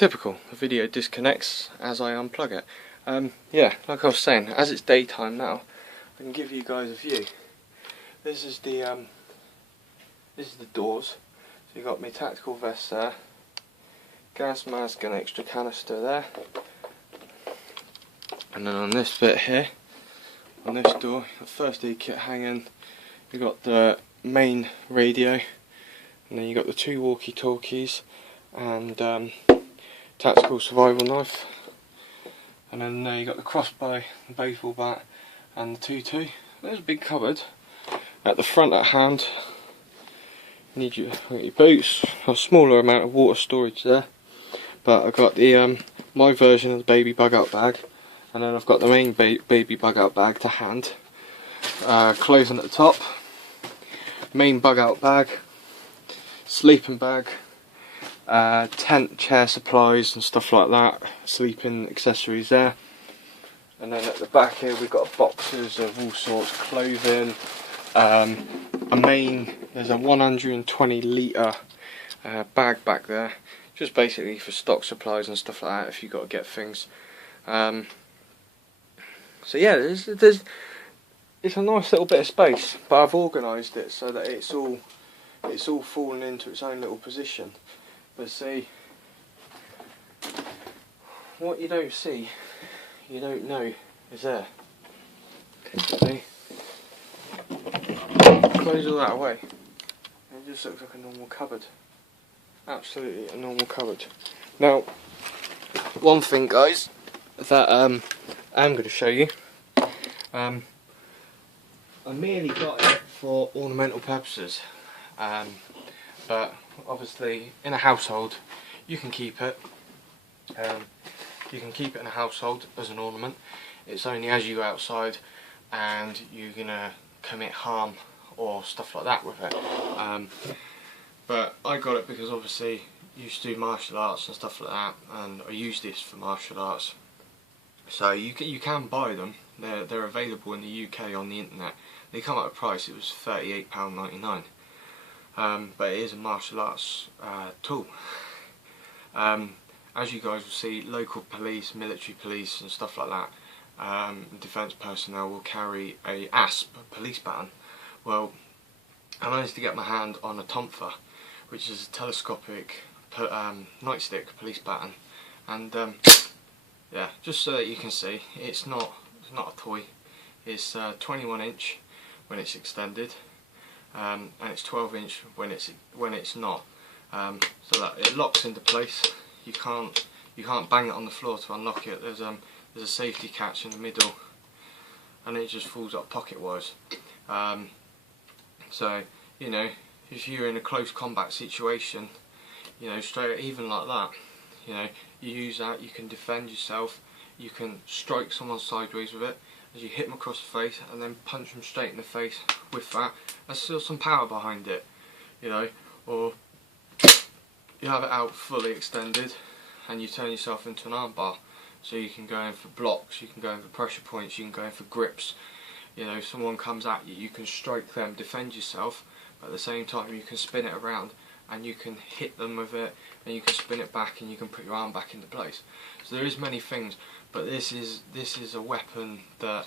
Typical, the video disconnects as I unplug it. Yeah, like I was saying, as it's daytime now, I can give you guys a view. This is the doors. So you got my tactical vest there, gas mask and extra canister there, and then on this bit here, on this door, the first aid kit hanging. You got the main radio, and then you got the 2 walkie-talkies and tactical survival knife, and then you got the crossbow, the baseball bat, and the 2-2. There's a big cupboard. At the front at hand, you need your boots. A smaller amount of water storage there, but I've got the my version of the baby bug out bag, and then I've got the main baby bug out bag to hand. Clothing at the top, main bug out bag, sleeping bag, tent, chair supplies and stuff like that, sleeping accessories there, and then at the back here we've got boxes of all sorts of clothing. There's a 120 litre bag back there, just basically for stock supplies and stuff like that if you've got to get things. So yeah, it's a nice little bit of space, but I've organised it so that it's all fallen into its own little position. But see, what you don't see, you don't know is there. See? Close all that away, and it just looks like a normal cupboard. Absolutely a normal cupboard. Now, one thing, guys, that I'm going to show you. I merely got it for ornamental purposes, but obviously in a household you can keep it. You can keep it in a household as an ornament. It's only as you go outside and you're gonna commit harm or stuff like that with it. But I got it because obviously I used to do martial arts and stuff like that, and I use this for martial arts. So you can buy them. They're available in the UK on the internet. They come at a price. It was £38.99. But it is a martial arts tool. As you guys will see, local police, military police and stuff like that, defence personnel will carry a ASP, a police baton. Well, I managed to get my hand on a Tomfa, which is a telescopic nightstick police baton, and yeah, just so that you can see, it's not a toy. It's 21 inch when it's extended, and it's 12 inch when it's not. So that it locks into place. You can't bang it on the floor to unlock it. There's a safety catch in the middle, and it just falls up pocket wise. So you know, if you're in a close combat situation, you know, even like that, you know, you use that, you can defend yourself, you can strike someone sideways with it, as you hit them across the face and then punch them straight in the face with that. There's still some power behind it, you know. Or you have it out fully extended and you turn yourself into an armbar, so you can go in for blocks, you can go in for pressure points, you can go in for grips. You know, if someone comes at you, you can strike them, defend yourself, but at the same time you can spin it around and you can hit them with it, and you can spin it back and you can put your arm back into place. So there is many things, but this is a weapon that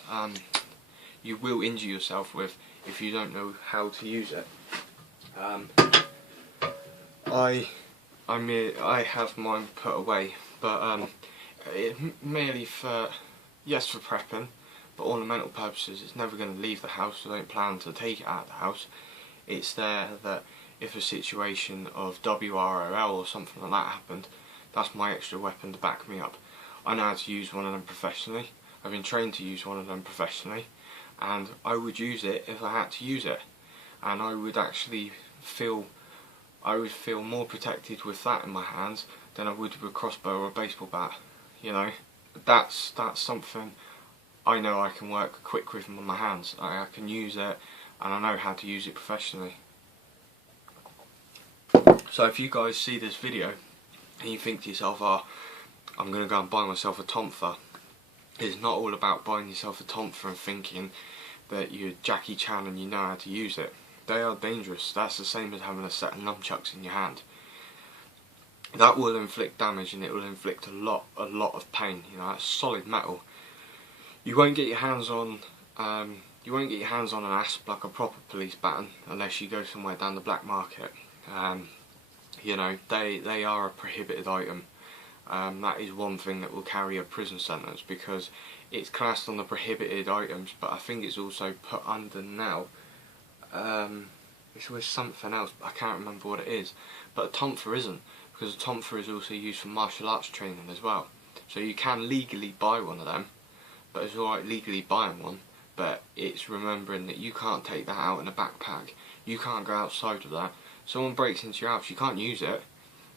you will injure yourself with if you don't know how to use it. I have mine put away, but merely for prepping, but ornamental purposes. It's never going to leave the house. I don't plan to take it out of the house. It's there that if a situation of WROL or something like that happened, that's my extra weapon to back me up. I know how to use one of them professionally. I've been trained to use one of them professionally, and I would use it if I had to use it, and I would actually feel more protected with that in my hands than I would with a crossbow or a baseball bat. You know, that's something I know I can work quick with in my hands. I can use it, and I know how to use it professionally. So if you guys see this video and you think to yourself, oh, I'm going to go and buy myself a Tomfa, it's not all about buying yourself a Tomfa and thinking that you're Jackie Chan and you know how to use it. They are dangerous. That's the same as having a set of nunchucks in your hand. that will inflict damage, and it will inflict a lot of pain. You know, that's solid metal. You won't get your hands on an asp like a proper police baton unless you go somewhere down the black market. You know, they are a prohibited item. That is one thing that will carry a prison sentence, because it's classed on the prohibited items, but I think it's also put under now. It's with something else, but I can't remember what it is. But a tonfa isn't, because a tonfa is also used for martial arts training as well. So you can legally buy one of them, but it's alright legally buying one, but it's remembering that you can't take that out in a backpack. You can't go outside with that. Someone breaks into your house, you can't use it.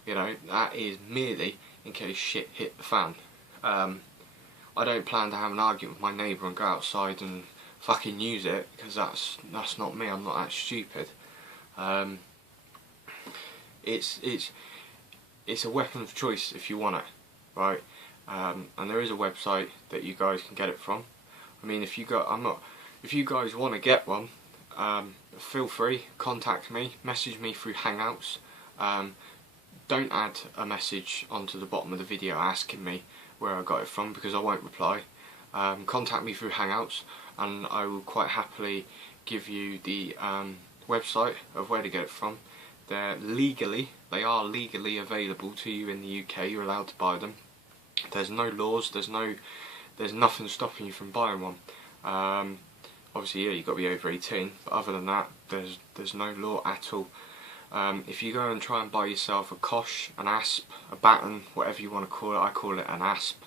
You know, that is merely in case shit hit the fan. I don't plan to have an argument with my neighbour and go outside and fucking use it, because that's not me. I'm not that stupid. It's a weapon of choice if you want it, right? And there is a website that you guys can get it from. I mean, if you guys want to get one, feel free, contact me, message me through Hangouts. Don't add a message onto the bottom of the video asking me where I got it from, because I won't reply. Contact me through Hangouts, and I will quite happily give you the website of where to get it from. They are legally available to you in the UK. You're allowed to buy them. There's no laws. There's nothing stopping you from buying one. Obviously, yeah, you've got to be over 18, but other than that, there's no law at all. If you go and try and buy yourself a kosh, an asp, a baton, whatever you want to call it, I call it an asp,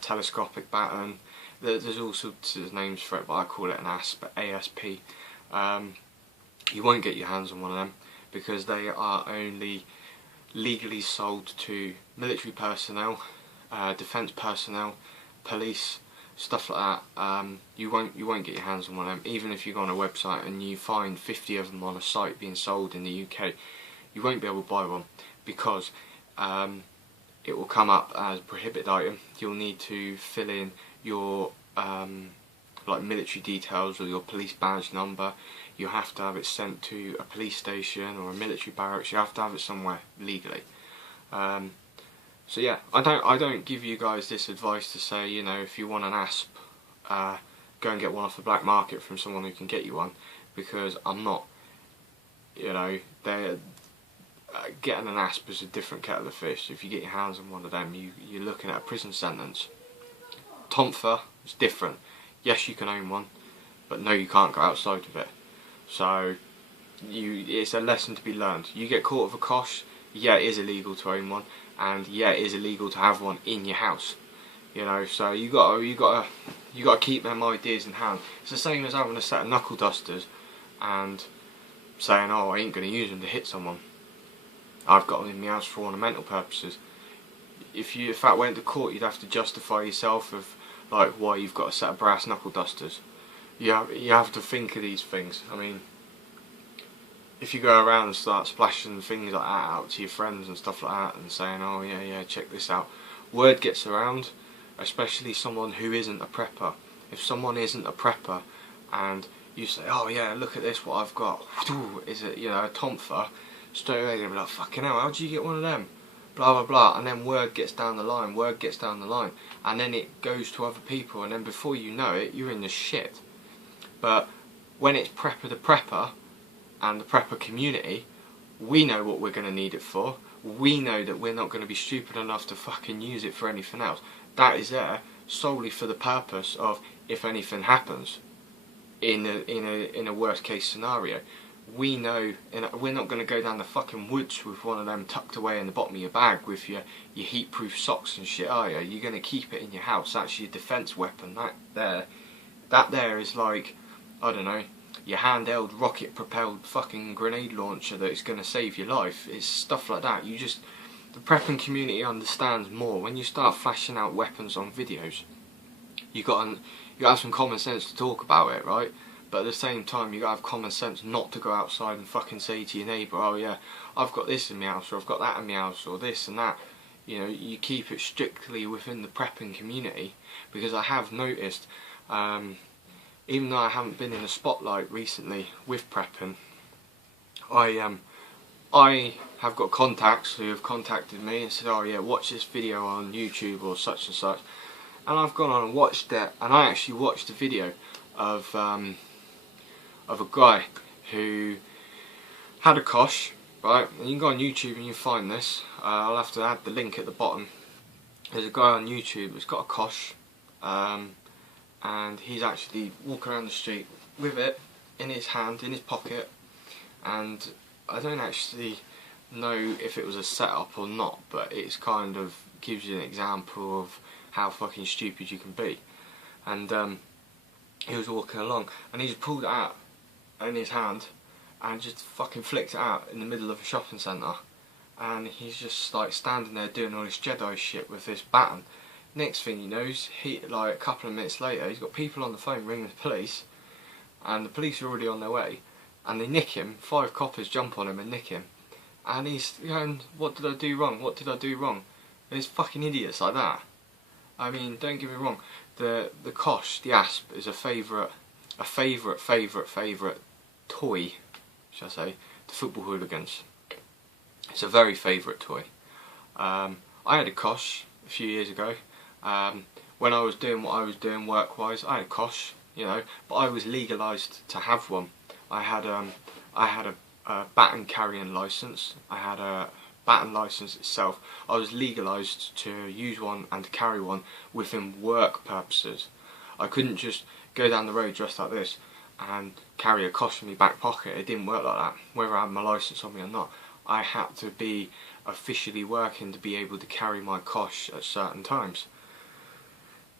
telescopic baton. There's all sorts of names for it, but I call it an asp, ASP. You won't get your hands on one of them, because they are only legally sold to military personnel, defence personnel, police, stuff like that. You won't get your hands on one of them. Even if you go on a website and you find 50 of them on a site being sold in the UK, you won't be able to buy one, because it will come up as a prohibited item. You'll need to fill in your like military details or your police badge number. You have to have it sent to a police station or a military barracks. You have to have it somewhere legally. So yeah, I don't give you guys this advice to say, you know, if you want an asp, go and get one off the black market from someone who can get you one, because I'm not. You know, getting an asp is a different kettle of fish. If you get your hands on one of them, you're looking at a prison sentence. Tonfa is different. Yes, you can own one, but no, you can't go outside with it. So it's a lesson to be learned. You get caught with a kosh, yeah, it is illegal to own one, and yeah, it is illegal to have one in your house. You know, so you gotta keep them ideas in hand. It's the same as having a set of knuckle dusters and saying, oh, I ain't gonna use them to hit someone. I've got them in my house for ornamental purposes. If that went to court, you'd have to justify yourself of like why you've got a set of brass knuckle dusters. You have to think of these things. I mean, if you go around and start splashing things like that out to your friends and stuff like that and saying, oh yeah, check this out, word gets around, especially someone who isn't a prepper. If someone isn't a prepper and you say, oh yeah, look at this, what I've got, is it, you know, a tonfa, straight away they'll be like, fucking hell, how did you get one of them? Blah blah blah, and then word gets down the line, and then it goes to other people, and then before you know it, you're in the shit. But when it's prepper to prepper, and the prepper community, we know what we're going to need it for. We know that we're not going to be stupid enough to fucking use it for anything else. That is there solely for the purpose of if anything happens in a worst case scenario. We know, we're not going to go down the fucking woods with one of them tucked away in the bottom of your bag with your heat-proof socks and shit, are you? You're going to keep it in your house. That's your defence weapon. That there is like, I don't know, your handheld rocket-propelled fucking grenade launcher that is going to save your life. It's stuff like that. The prepping community understands more. When you start flashing out weapons on videos, you got to have some common sense to talk about it, right? But at the same time, you got to have common sense not to go outside and fucking say to your neighbour, oh yeah, I've got this in my house, or I've got that in my house, or this and that. You know, you keep it strictly within the prepping community, because I have noticed, even though I haven't been in the spotlight recently with prepping, I have got contacts who have contacted me and said, oh yeah, watch this video on YouTube or such and such, and I've gone on and watched it, and I actually watched a video of a guy who had a kosh, right? And you can go on YouTube and you can find this. I'll have to add the link at the bottom. There's a guy on YouTube who's got a kosh, and he's actually walking around the street with it in his hand, in his pocket, and I don't actually know if it was a setup or not, but it's kind of gives you an example of how fucking stupid you can be. And he was walking along and he just pulled it out in his hand and just fucking flicked it out in the middle of a shopping centre, and he's just like standing there doing all this Jedi shit with this baton. Next thing he knows, like a couple of minutes later, he's got people on the phone ringing the police, and the police are already on their way, and they nick him. 5 coppers jump on him and nick him, and he's going, what did I do wrong? What did I do wrong? There's fucking idiots like that. I mean, don't get me wrong, the kosh, the asp, is a favourite toy, shall I say, to football hooligans. It's a very favourite toy. I had a kosh a few years ago. When I was doing what I was doing work-wise, I had a kosh, you know, but I was legalised to have one. I had a baton carrying licence. I had a baton licence itself. I was legalised to use one and to carry one within work purposes. I couldn't just go down the road dressed like this and carry a kosh in my back pocket. It didn't work like that, whether I had my licence on me or not. I had to be officially working to be able to carry my kosh at certain times.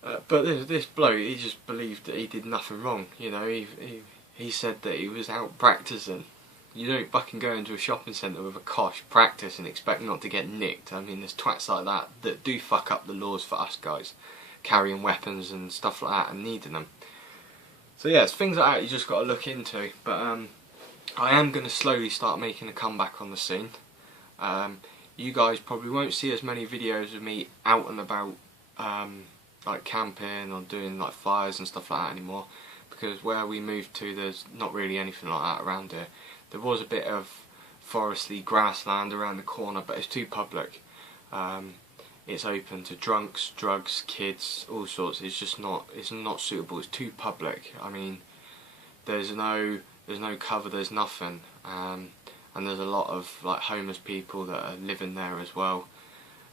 But this bloke, he just believed that he did nothing wrong. You know, he said that he was out practising. You don't fucking go into a shopping centre with a kosh, practice and expect not to get nicked. I mean, there's twats like that do fuck up the laws for us guys, carrying weapons and stuff like that and needing them. So yeah, it's things like that you just got to look into. But I am going to slowly start making a comeback on the scene. You guys probably won't see as many videos of me out and about, like camping or doing like fires and stuff like that anymore, because where we moved to, there's not really anything like that around here. There was a bit of forestry grassland around the corner, but it's too public. It's open to drunks, drugs, kids, all sorts. It's not suitable. It's too public. I mean, there's no cover. There's nothing, and there's a lot of like homeless people that are living there as well.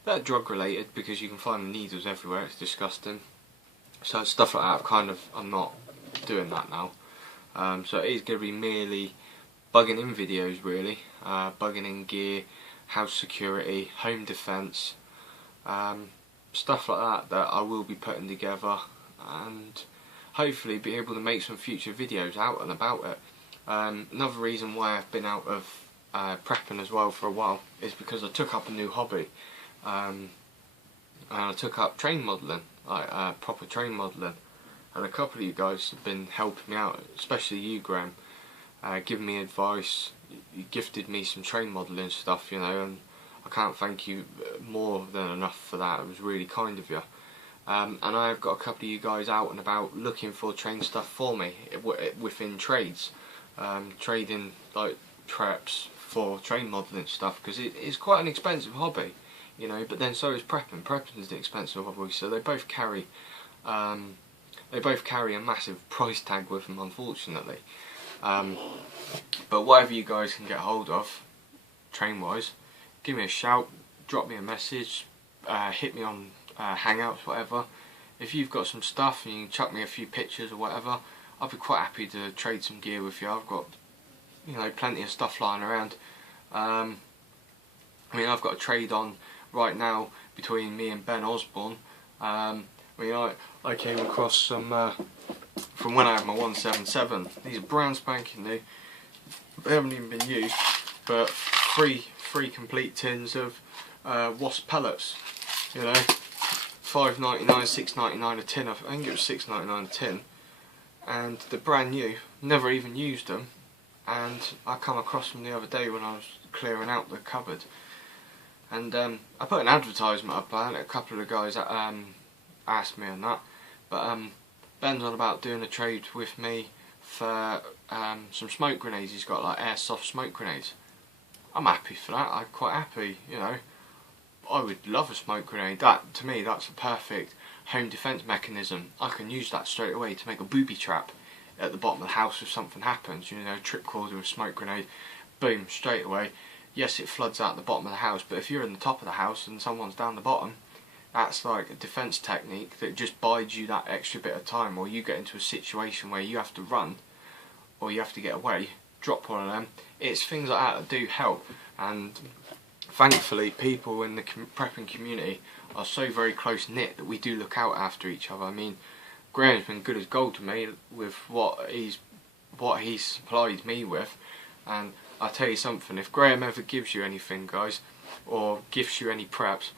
They're drug related, because you can find the needles everywhere. It's disgusting. So stuff like that, I'm not doing that now. So it is going to be merely bugging in videos, really, bugging in gear, house security, home defence, stuff like that I will be putting together, and hopefully be able to make some future videos out and about it. Another reason why I've been out of prepping as well for a while is because I took up a new hobby, and I took up train modelling, like proper train modelling, and a couple of you guys have been helping me out, especially you, Graham, giving me advice. You gifted me some train modelling stuff, you know, and I can't thank you more than enough for that. It was really kind of you. And I've got a couple of you guys out and about looking for train stuff for me within trades, trading like preps for train modelling stuff, because it is quite an expensive hobby, you know. But then so is prepping. Prepping is the expensive hobby, so they both carry a massive price tag with them, unfortunately. But whatever you guys can get hold of, train wise, give me a shout, drop me a message, hit me on Hangouts, whatever. If you've got some stuff and you can chuck me a few pictures or whatever, I'll be quite happy to trade some gear with you. I've got, you know, plenty of stuff lying around. I mean, I've got a trade on right now between me and Ben Osborne. I mean, I came across some from when I had my 177. These are brand spanking new. They haven't even been used, but three complete tins of wasp pellets. You know, $5.99, $6.99 a tin. I think it was $6.99 a tin, and they're brand new. Never even used them, and I come across them the other day when I was clearing out the cupboard, and I put an advertisement up on it. A couple of the guys asked me on that, but Ben's on about doing a trade with me for some smoke grenades. He's got like airsoft smoke grenades, I'm happy for that. I'm quite happy, you know. I would love a smoke grenade. That, to me, that's a perfect home defence mechanism. I can use that straight away to make a booby trap at the bottom of the house if something happens. You know, tripcord with a smoke grenade, boom, straight away. Yes, it floods out the bottom of the house, but if you're in the top of the house and someone's down the bottom, that's like a defence technique that just buys you that extra bit of time. Or you get into a situation where you have to run, or you have to get away, drop one of them. It's things like that that do help, and thankfully people in the prepping community are so very close knit that we do look out after each other. I mean, Graham's been good as gold to me with what he's supplied me with, and I'll tell you something, if Graham ever gives you anything, guys, or gives you any preps,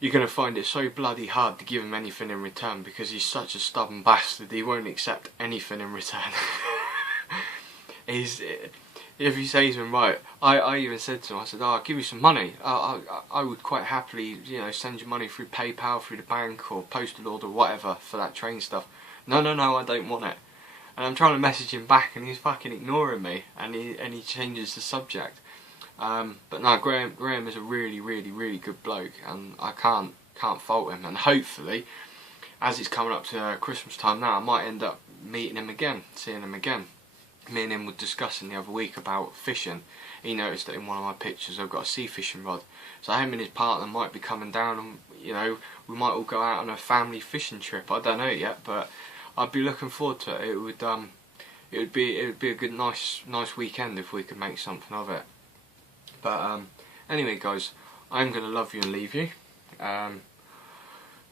you're going to find it so bloody hard to give him anything in return, because he's such a stubborn bastard, he won't accept anything in return. If he says to him, right, I even said to him, I said, oh, I'll give you some money. I would quite happily, you know, send you money through PayPal, through the bank, or postal order, whatever, for that train stuff. No, I don't want it. And I'm trying to message him back, and he's fucking ignoring me, and he changes the subject. But no, Graham is a really good bloke, and I can't fault him. And hopefully, as it's coming up to Christmas time now, I might end up meeting him again, seeing him again. Me and him were discussing the other week about fishing. He noticed that in one of my pictures I've got a sea fishing rod, so him and his partner might be coming down, and you know, we might all go out on a family fishing trip. I don't know yet, but I'd be looking forward to it. It would be a good nice weekend if we could make something of it. But anyway, guys, I'm gonna love you and leave you.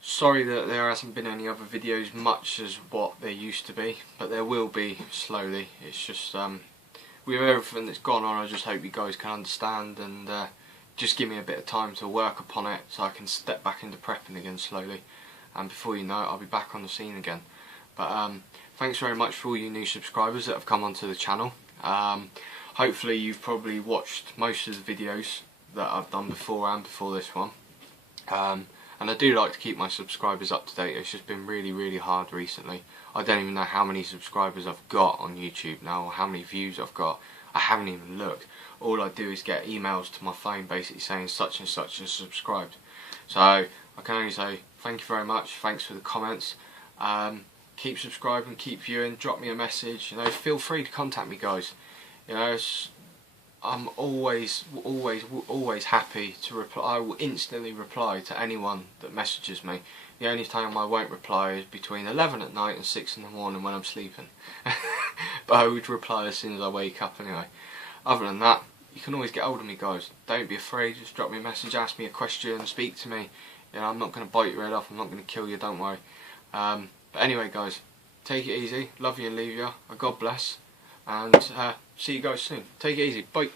Sorry that there hasn't been any other videos much as what there used to be, but there will be slowly. It's just with everything that's gone on, I just hope you guys can understand and just give me a bit of time to work upon it so I can step back into prepping again slowly, and before you know it, I'll be back on the scene again. But thanks very much for all you new subscribers that have come onto the channel. Hopefully you've probably watched most of the videos that I've done before and before this one. And I do like to keep my subscribers up to date. It's just been really hard recently. I don't even know how many subscribers I've got on YouTube now, or how many views I've got. I haven't even looked. All I do is get emails to my phone basically saying such and such is subscribed. So I can only say thank you very much, thanks for the comments. Keep subscribing, keep viewing, drop me a message. You know, feel free to contact me, guys. You know, I'm always happy to reply. I will instantly reply to anyone that messages me. The only time I won't reply is between 11 at night and 6 in the morning when I'm sleeping. But I would reply as soon as I wake up anyway. Other than that, you can always get hold of me, guys. Don't be afraid, just drop me a message, ask me a question, speak to me. You know, I'm not going to bite your head off, I'm not going to kill you, don't worry. But anyway, guys, take it easy, love you and leave you, God bless. And see you guys soon. Take it easy. Bye.